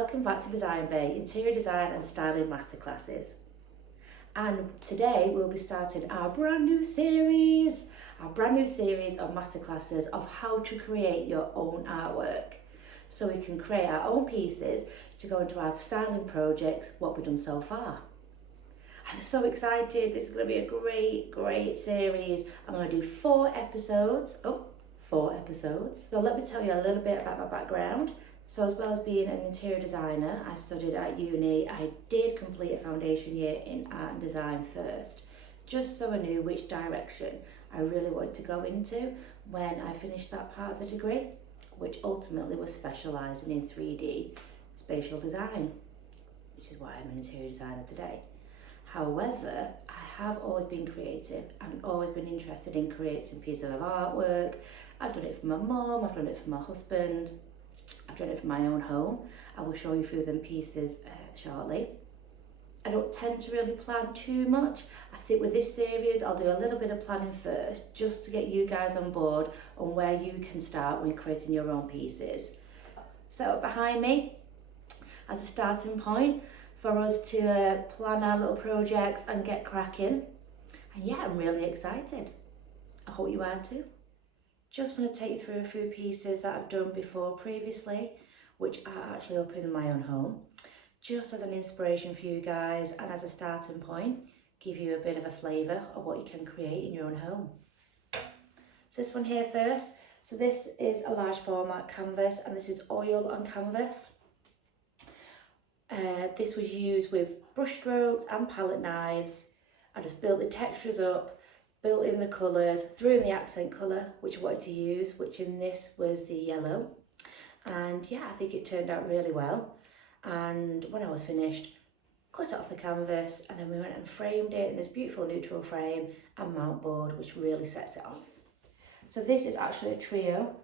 welcome back to DesignBeau, Interior Design and Styling Masterclasses. And today we'll be starting our brand new series of masterclasses of how to create your own artwork. So we can create our own pieces to go into our styling projects, what we've done so far. I'm so excited, this is going to be a great series. I'm going to do 4 episodes. So let me tell you a little bit about my background. So as well as being an interior designer, I studied at uni. I did complete a foundation year in art and design first, just so I knew which direction I really wanted to go into when I finished that part of the degree, which ultimately was specialising in 3D spatial design, which is why I'm an interior designer today. However, I have always been creative and always been interested in creating pieces of artwork. I've done it for my mum, I've done it for my husband, I've done it for my own home. I will show you through them pieces shortly. I don't tend to really plan too much. I think with this series I'll do a little bit of planning first, just to get you guys on board on where you can start when creating your own pieces. Set up behind me as a starting point for us to plan our little projects and get cracking. And yeah, I'm really excited. I hope you are too. Just want to take you through a few pieces that I've done before previously, which are actually up in my own home, just as an inspiration for you guys and as a starting point, give you a bit of a flavour of what you can create in your own home. So this one here first. So this is a large format canvas and this is oil on canvas. This was used with brush strokes and palette knives. I just built the textures up, built in the colours, threw in the accent colour, which I wanted to use, which in this was the yellow. And yeah, I think it turned out really well. And when I was finished, cut it off the canvas and then we went and framed it in this beautiful neutral frame and mount board, which really sets it off. So this is actually a trio.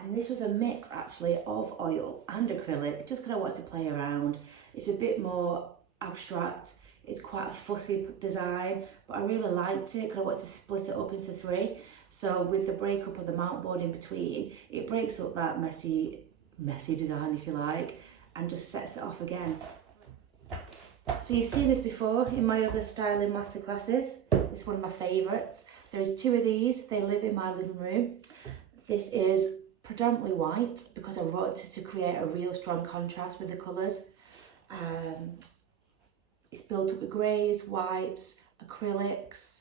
And this was a mix actually of oil and acrylic, just because I wanted to play around. It's a bit more abstract. It's quite a fussy design, but I really liked it because I wanted to split it up into 3. So with the breakup of the mount board in between, it breaks up that messy design, if you like, and just sets it off again. So you've seen this before in my other styling masterclasses. It's one of my favourites. There's 2 of these. They live in my living room. This is predominantly white because I wanted to create a real strong contrast with the colours. It's built up with greys, whites, acrylics,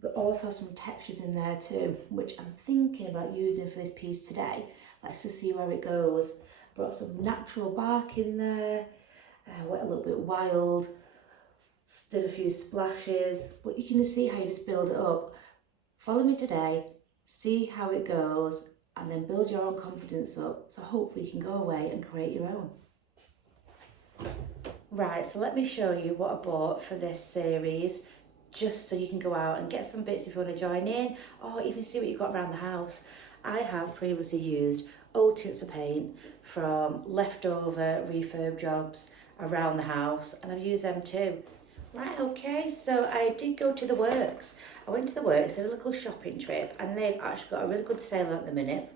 but also some textures in there too, which I'm thinking about using for this piece today. Let's just see where it goes. Brought some natural bark in there, went a little bit wild, did a few splashes, but you can see how you just build it up. Follow me today, see how it goes, and then build your own confidence up, so hopefully you can go away and create your own. Right, so let me show you what I bought for this series, just so you can go out and get some bits if you want to join in, or even see what you've got around the house. I have previously used old tints of paint from leftover refurb jobs around the house, and I've used them too. Right, okay, so I did go to the Works. I went to the Works, did a little shopping trip, and they've actually got a really good sale at the minute.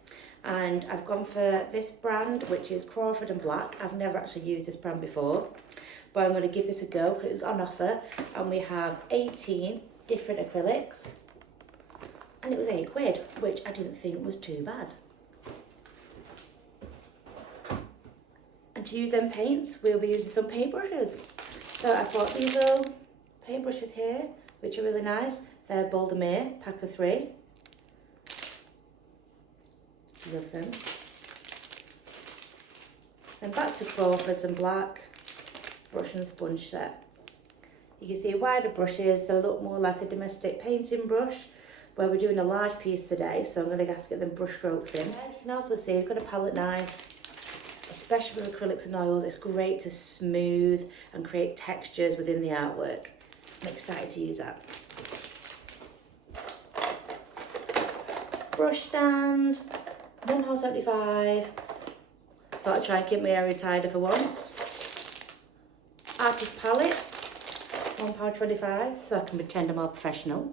And I've gone for this brand, which is Crawford & Black. I've never actually used this brand before, but I'm going to give this a go because it's got an offer. And we have 18 different acrylics, and it was £8, which I didn't think was too bad. And to use them paints, we'll be using some paintbrushes. So I bought these little paintbrushes here, which are really nice. They're Baldermere, pack of 3. Love them. Then back to Crawford's and Black brush and sponge set. You can see wider brushes. They look more like a domestic painting brush, where we're doing a large piece today, so I'm going to have to get them brush strokes in. You can also see we've got a palette knife. Especially with acrylics and oils, it's great to smooth and create textures within the artwork. I'm excited to use that. Brush stand, £1.75. Thought I'd try and keep my area tidy for once. Artist palette, £1.25, so I can pretend I'm all professional.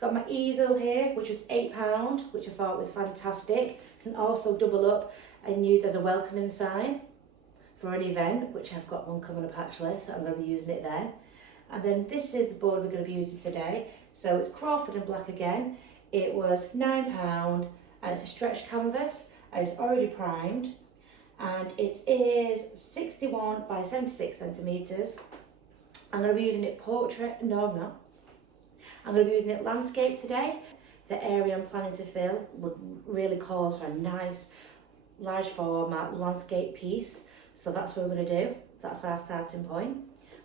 Got my easel here, which was £8, which I thought was fantastic. Can also double up and use as a welcoming sign for an event, which I've got one coming up actually, so I'm going to be using it then. And then this is the board we're going to be using today. So it's Crawford and Black again. It was £9 and it's a stretched canvas and it's already primed. And it is 61 by 76 centimetres. I'm going to be using it portrait, no I'm not. I'm going to be using it landscape today. The area I'm planning to fill would really call for a nice large format landscape piece. So that's what we're going to do. That's our starting point.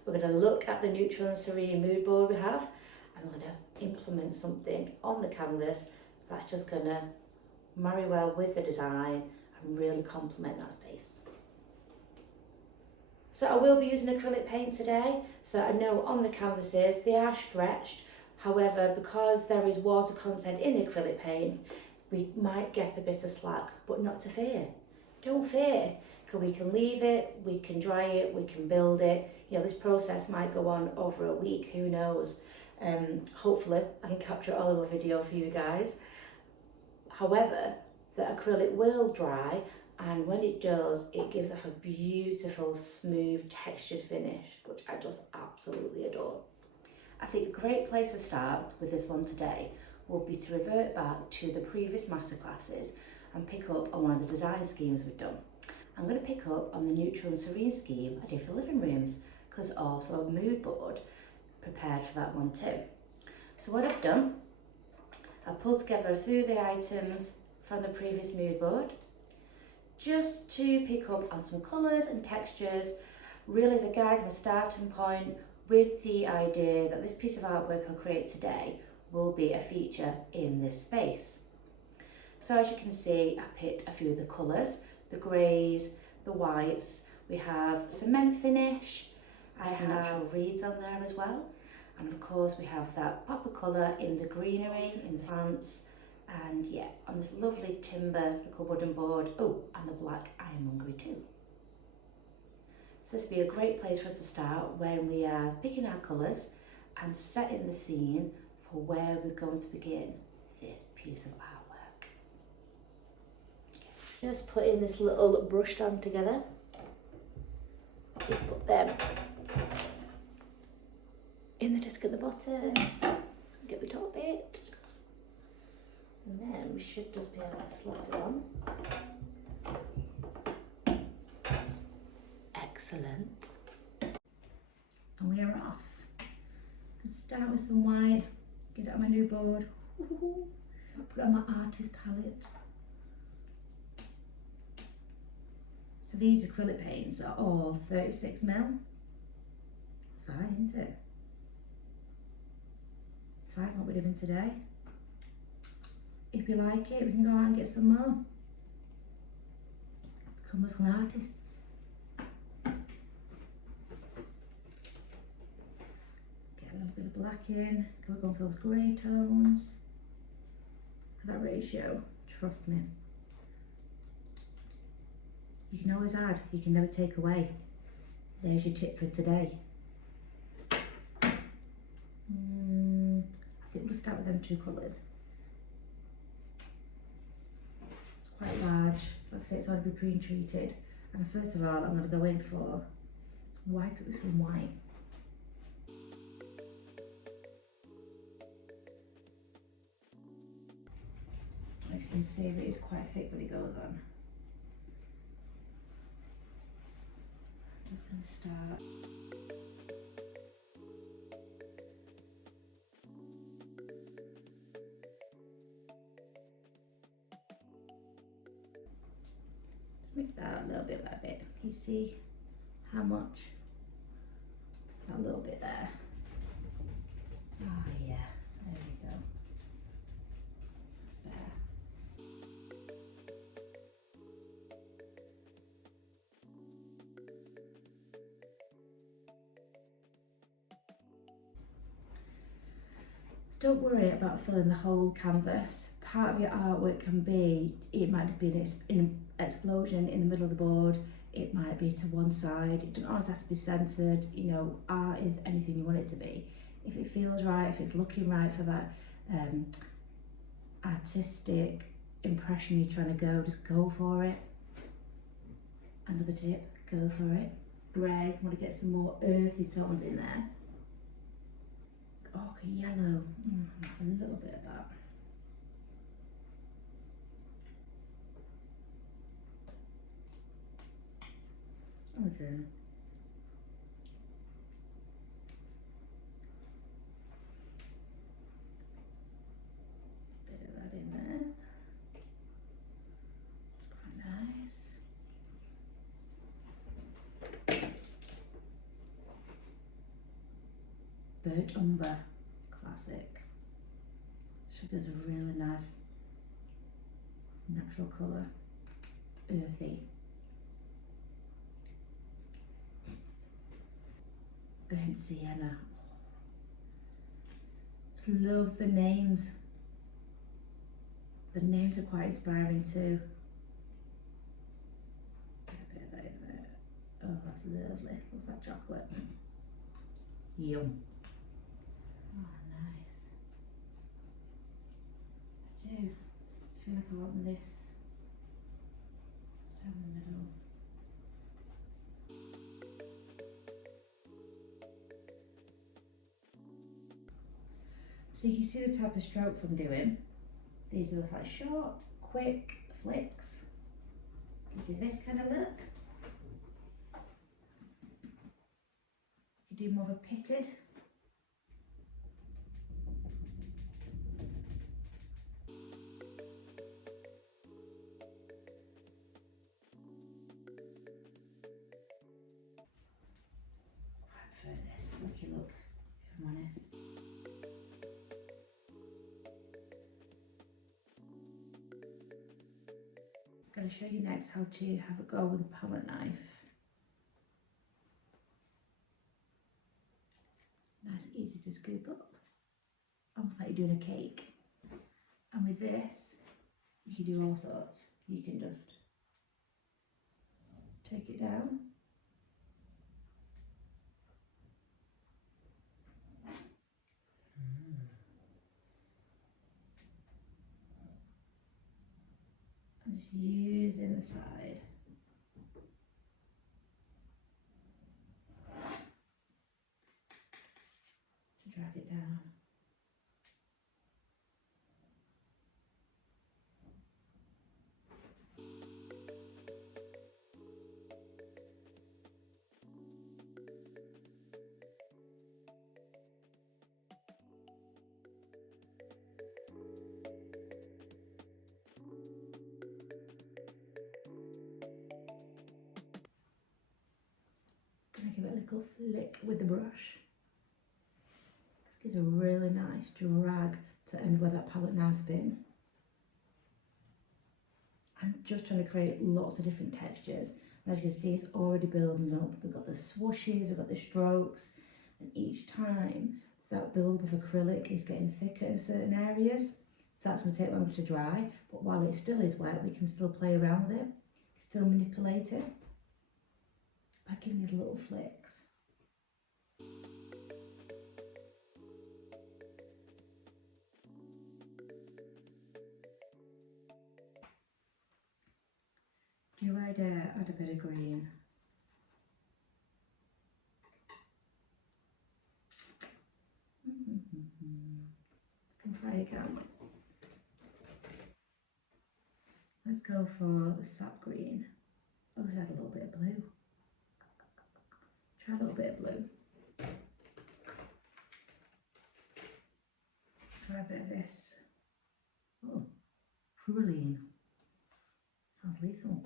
We're going to look at the neutral and serene mood board we have, and we're going to implement something on the canvas that's just going to marry well with the design and really complement that space. So I will be using acrylic paint today. So I know on the canvases they are stretched. However, because there is water content in the acrylic paint, we might get a bit of slack, but not to fear. Don't fear, because we can leave it, we can dry it, we can build it. You know, this process might go on over a week, who knows. Hopefully I can capture all of a video for you guys. However, the acrylic will dry, and when it does, it gives off a beautiful, smooth, textured finish, which I just absolutely adore. I think a great place to start with this one today will be to revert back to the previous masterclasses and pick up on one of the design schemes we've done. I'm going to pick up on the neutral and serene scheme I did for living rooms, because also a mood board prepared for that one too. So what I've done, I've pulled together a few of the items from the previous mood board just to pick up on some colours and textures, really as a guide and a starting point, with the idea that this piece of artwork I'll create today will be a feature in this space. So as you can see, I picked a few of the colours, the greys, the whites. We have cement finish, I have natural reeds on there as well, and of course we have that pop of colour in the greenery, in the plants, and yeah, on this lovely timber little wooden board. Oh, and the black ironmongery too. So this would be a great place for us to start when we are picking our colours and setting the scene for where we're going to begin this piece of artwork. Just putting this little brush stand together. Just put them in the disc at the bottom, get the top bit, and then we should just be able to slot it on. Excellent. And we are off. Let's start with some white, get it on my new board, put it on my artist palette. So these acrylic paints are all 36mm. It's fine, isn't it? It's fine what we're doing today. If you like it, we can go out and get some more. Become little artists. Get a little bit of black in. We're going for those grey tones. Look at that ratio, trust me. You can always add, you can never take away. There's your tip for today. I think we'll start with them two colours. It's quite large, like I say, it's already been pre-treated. And first of all, I'm going to go in for, wipe it with some white. If you can see, it is quite thick when it goes on. Just going to start. Just mix that out a little bit, that bit. Can you see how much? That little bit there. Oh yeah, there we go. There. Don't worry about filling the whole canvas. Part of your artwork can be, it might just be an explosion in the middle of the board, it might be to one side, it doesn't always have to be centred. You know, art is anything you want it to be. If it feels right, if it's looking right for that artistic impression you're trying to go, just go for it. Another tip, go for it. Grey, want to get some more earthy tones in there. Ochre yellow, a little bit of that. Okay. Bit of that in there. It's quite nice. Burnt umber, classic. Sugar's a really nice natural colour, earthy. Burnt sienna. Just love the names. The names are quite inspiring too. Get a bit of that in there. Oh, that's lovely. What's that chocolate? Yum. Oh, nice. I do feel like I want this down the middle. So you can see the type of strokes I'm doing. These are like short, quick flicks. You do this kind of look. You do more of a pitted. I prefer this flicky look, if I'm honest. I'm going to show you next how to have a go with a palette knife. Nice, easy to scoop up, almost like you're doing a cake. And with this, you can do all sorts. You can just take it down. And just using the side. To drag it down. Gonna give it a little flick with the brush. This gives a really nice drag to end where that palette knife's been. I'm just trying to create lots of different textures. And as you can see, it's already building up. We've got the swooshes, we've got the strokes, and each time that build of acrylic is getting thicker in certain areas. That's going to take longer to dry, but while it still is wet, we can still play around with it, still manipulate it by giving these little flicks. Do I dare add a bit of green? I can try again. Let's go for the sap green. Oh, let's add a little bit of blue. Try a little bit of blue. Try a bit of this. Oh, praline. Sounds lethal.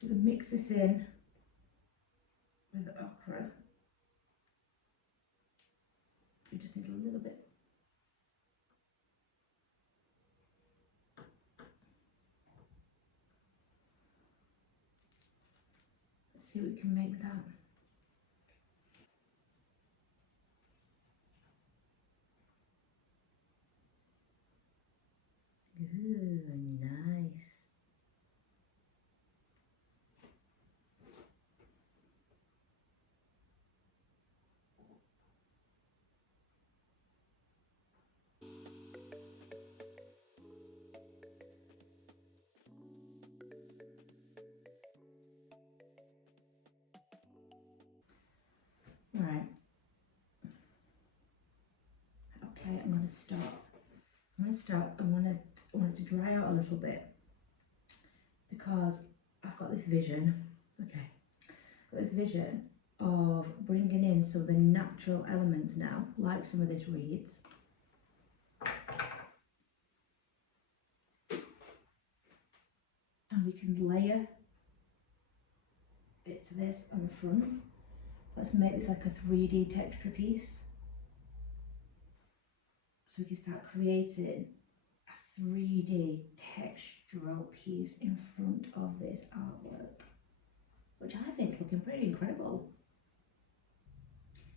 We mix this in with the ochre. We just need a little bit. Let's see what we can make with that. Ooh, nice. Right. Okay, I'm going to stop. I'm going to stop. I want it to dry out a little bit because I've got this vision. Okay, got this vision of bringing in some of the natural elements now, like some of this reeds. And we can layer bits of this on the front. Let's make this like a 3D texture piece. So we can start creating a 3D textural piece in front of this artwork, which I think looking pretty incredible.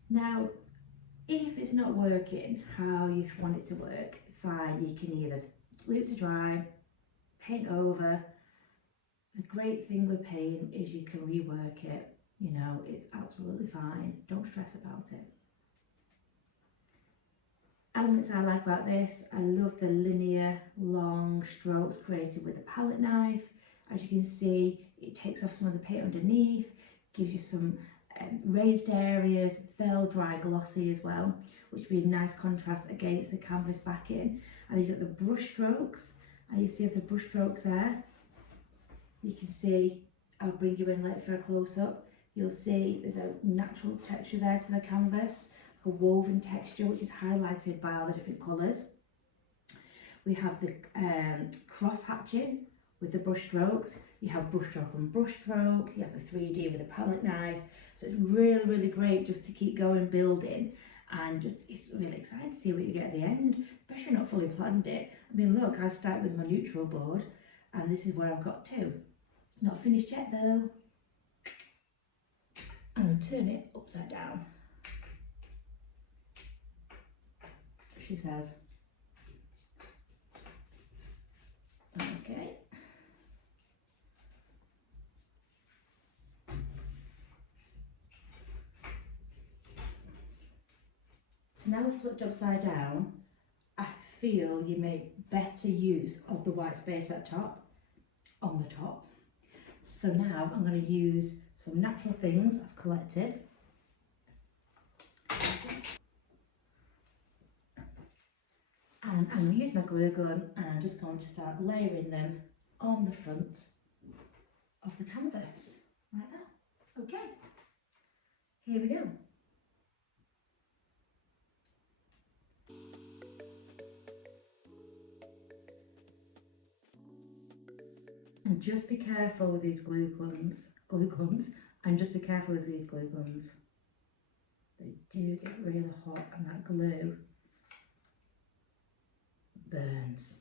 Now, if it's not working how you want it to work, it's fine. You can either leave it to dry, paint over. The great thing with paint is you can rework it. You know, it's absolutely fine. Don't stress about it. Elements I like about this, I love the linear, long strokes created with a palette knife. As you can see, it takes off some of the paint underneath, gives you some raised areas, they'll dry glossy as well, which would be a nice contrast against the canvas backing. And then you've got the brush strokes, and you see the brush strokes there. You can see, I'll bring you in like for a close-up, you'll see there's a natural texture there to the canvas, a woven texture which is highlighted by all the different colours. We have the cross hatching with the brush strokes. You have brush stroke and brush stroke, you have the 3D with a palette knife. So it's really, really great just to keep going, building, and just it's really exciting to see what you get at the end, especially not fully planned it. I mean, look, I started with my neutral board and this is where I've got to. It's not finished yet though. I'm going to turn it upside down, she says. Okay. So now I've flipped upside down, I feel you make better use of the white space at top, on the top. So now I'm going to use some natural things I've collected. And I'm going to use my glue gun and I'm just going to start layering them on the front of the canvas, like that. Okay, here we go. And just be careful with these glue guns, and just be careful with these glue guns. They do get really hot and that glue burns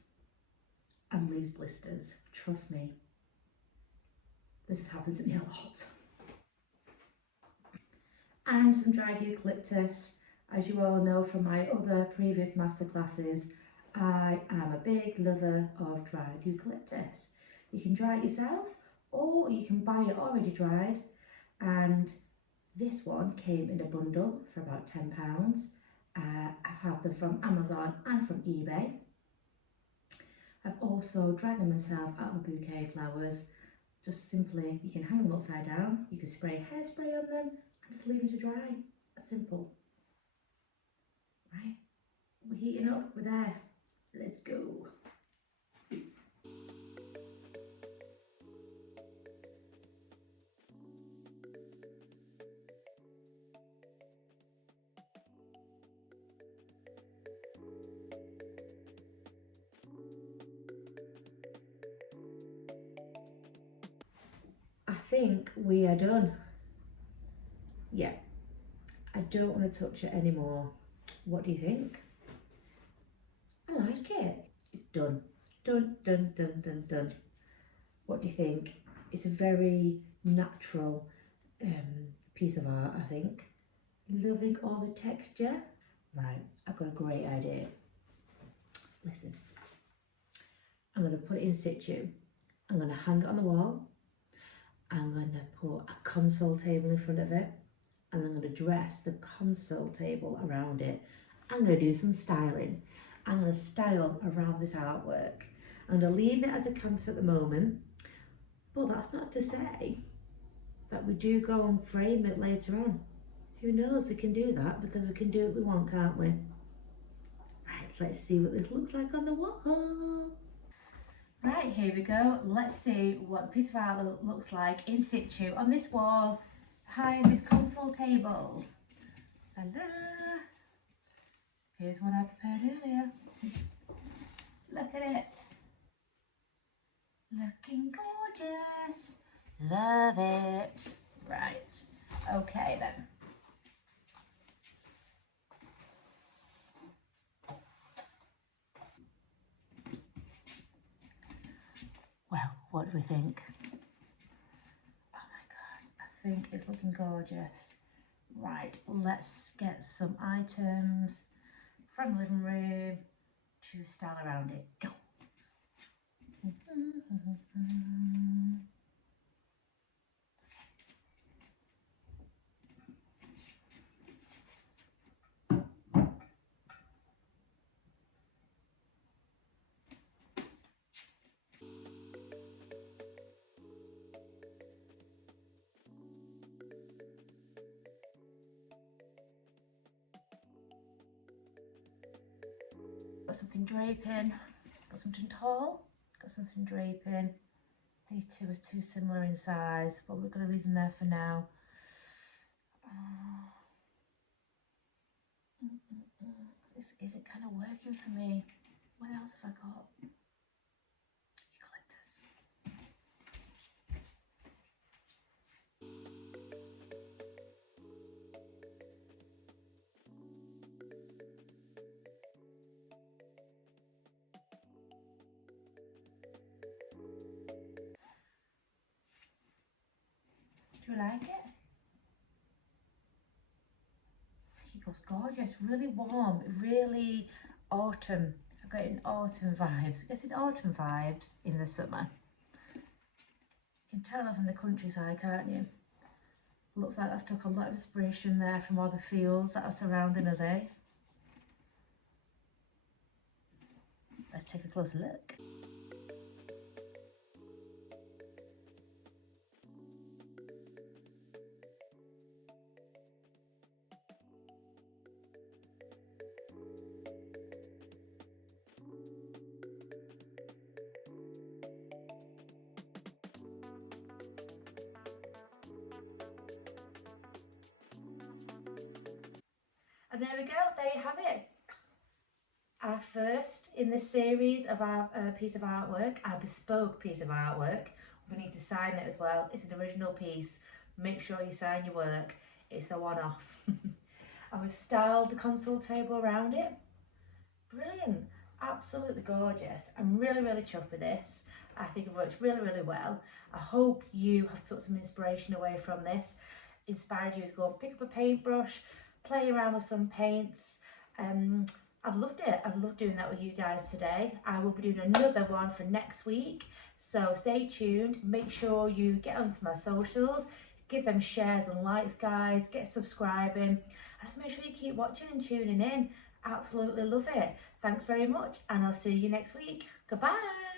and leaves blisters. Trust me, this has happened to me a lot. And some dried eucalyptus. As you all know from my other previous masterclasses, I am a big lover of dried eucalyptus. You can dry it yourself or you can buy it already dried, and this one came in a bundle for about £10. I've had them from Amazon and from eBay. I've also dried them myself out of a bouquet of flowers. Just simply, you can hang them upside down, you can spray hairspray on them and just leave them to dry. That's simple. Right, we're heating up, we're there. Let's go. I think we are done. Yeah, I don't want to touch it anymore. What do you think? I like it. It's done. Done, done, done, done, done. What do you think? It's a very natural piece of art, I think. Loving all the texture. Right, I've got a great idea. Listen, I'm going to put it in situ. I'm going to hang it on the wall. I'm going to put a console table in front of it, and I'm going to dress the console table around it. I'm going to do some styling. I'm going to style around this artwork. I'm going to leave it as a canvas at the moment, but that's not to say that we do go and frame it later on. Who knows, we can do that because we can do what we want, can't we? Right, let's see what this looks like on the wall. Right, here we go. Let's see what a piece of art looks like in situ on this wall behind this console table. Ta-da! Here's what I prepared earlier. Look at it. Looking gorgeous. Love it. Right. Okay then. Well, what do we think? Oh my God, I think it's looking gorgeous. Right, let's get some items from the living room to style around it. Go. Got something draping, got something tall, got something draping. These two are too similar in size, but we're going to leave them there for now. This isn't kind of working for me. What else have I got? Eucalyptus. Do you like it? I think it goes gorgeous, really warm, really autumn. I'm getting autumn vibes. Getting autumn vibes in the summer. You can tell that from the countryside, can't you? Looks like I've took a lot of inspiration there from all the fields that are surrounding us, eh? Let's take a closer look. And there we go, there you have it. Our first in this series of our piece of artwork, our bespoke piece of artwork. We need to sign it as well. It's an original piece. Make sure you sign your work. It's a one-off. And we've styled the console table around it. Brilliant, absolutely gorgeous. I'm really chuffed with this. I think it works really well. I hope you have took some inspiration away from this. Inspired you to go and pick up a paintbrush, play around with some paints. I've loved it. I've loved doing that with you guys today. I will be doing another one for next week. So stay tuned. Make sure you get onto my socials. Give them shares and likes, guys. Get subscribing. And just make sure you keep watching and tuning in. Absolutely love it. Thanks very much. And I'll see you next week. Goodbye.